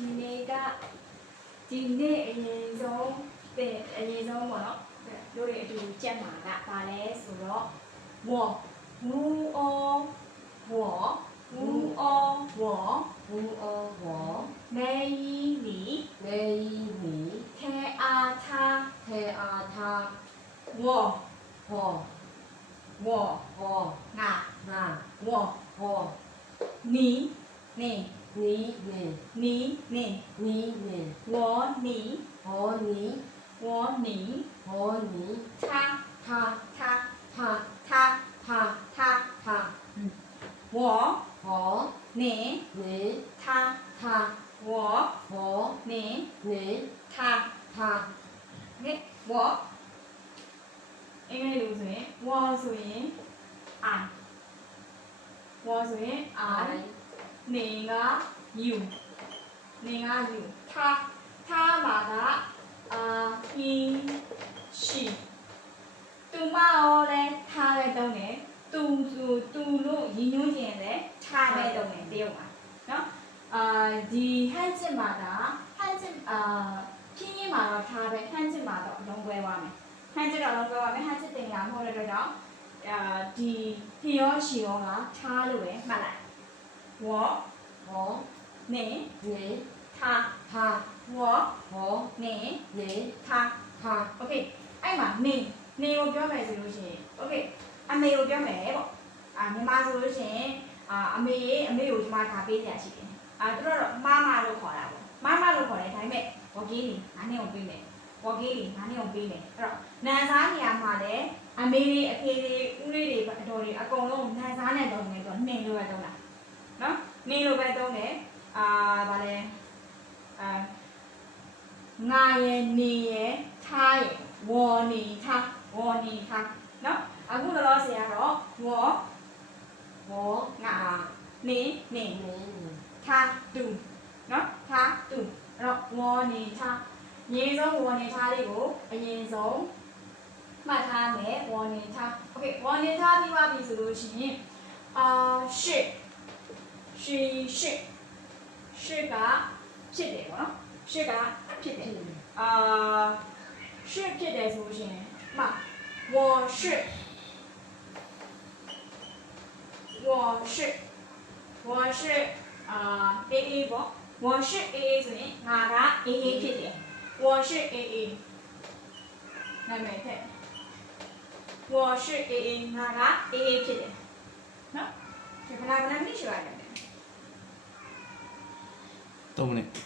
ဒီနေ့ကဒီနေ့အရင်ဆုံးအရင်ဆုံးပေါ့နော်တို့တွေအတူကြက်မှာကဘာလဲဆိုတော့ဝေါ်ငူအောဝေါ်ငူအောဝေါ်乌哦我မဲကြီးနီ 雷米 ခဲအားထား 黑阿他ဝေါ် 火ဝေါ် 火 ငါ 那 ဝေါ် 火နီနေ 你你နီနေ 你你 ဝေါ်နီ 和你 ဝေါ်နီ 和你 ထား 他ထား 他 ထား 他 ထား 他 ဝေါ် 和 နေ 你 ထား 他 ဝေါ် 和 နေ 你 ထား 他 ကဲဝေါ်အင်္ဂလိပ်လိုဆိုရင်ဝေါ်ဆိုရင် I ဝေါ်ဆိုရင် I နေက you နေက you ထားမှာကhe she သူမရောလဲထားပဲတုံးတယ်သူဆိုသူလို့ရည်ညွှန်းခြင်းလဲထားပဲတုံးတယ်တရုတ်မှာနော်ဒီဟန်ချစ်မှာကဟန်ချစ်ခင်းရင်မှာတော့ထားပဲဟန်ချစ်မှာတော့အလုံးပွဲသွားမယ်ဟန်ချစ်တော့အလုံးပွဲသွားမယ်ဟန်ချစ်တင်တာမဟုတ်တဲ့အတွက်ကြောင့်ဒီဖီရောရှီရောကထားလို့ပဲမှတ်လိုက်ဝေါ် 和 နေ 你 ထား 他 ဝေါ် 和 နေ 你 ထား 他 โอเคအဲ့မှာနေကိုပြောမယ်ဆိုလို့ရှိရင်โอเคအမေကိုပြောမယ်ပေါ့မြန်မာဆိုလို့ရှိရင်အမေကိုဒီမှာထားပေးစရာရှိတယ်သူတို့တော့မလို့ခေါ်တာပေါ့မလို့ခေါ်တယ်ဒါပေမဲ့ဝေါ်ကီးလီငါးနှစ်ကိုပေးမယ်ဝေါ်ကီးလီငါးနှစ်ကိုပေးမယ်အဲ့တော့နန်စားနေရာမှာလည်းအမေတွေအဖေတွေဦးလေးတွေအတော်တွေအကုန်လုံးနန်စားနဲ့တုံးတယ်ဆိုတော့နှင်းလို့ပဲတုံးတာနော်နှင်းလို့ပဲတုံးတယ်ဗာလဲငါရဲ့နေရဲ့ထားရဲ့ဝေါ်နေထားဝေါ်နေထားနော်အခုလောလောဆယ်ကတော့ဝေါ် 和 ငါ 那 နေနေ 你你 ထားတူနော်ထားတူအဲ့တော့ဝေါ်နေထားအရင်ဆုံးဝေါ်နေထားလေးကိုအရင်ဆုံးမှတ်ထားမယ်ဝေါ်နေထားโอเคဝေါ်နေထားပြီးပါပြီဆိုလို့ရှိရင်ရှစ်ရှီရှစ်ရှစ်ကဖြစ်တယ်ပေါ့နော်ရှစ်ကဖြစ်တယ်ရှစ်ဖြစ်တယ်ဆိုလို့ရှိရင်မှ我是我是AA ပေါ့我是AA ဆိုရင်ငါက AA ဖြစ်တယ်我是AA နာမည်ထည့်我是 AA ငါက AA ဖြစ်တယ်နော်ဒီခဏခဏမိရှိပါတယ်3 minutes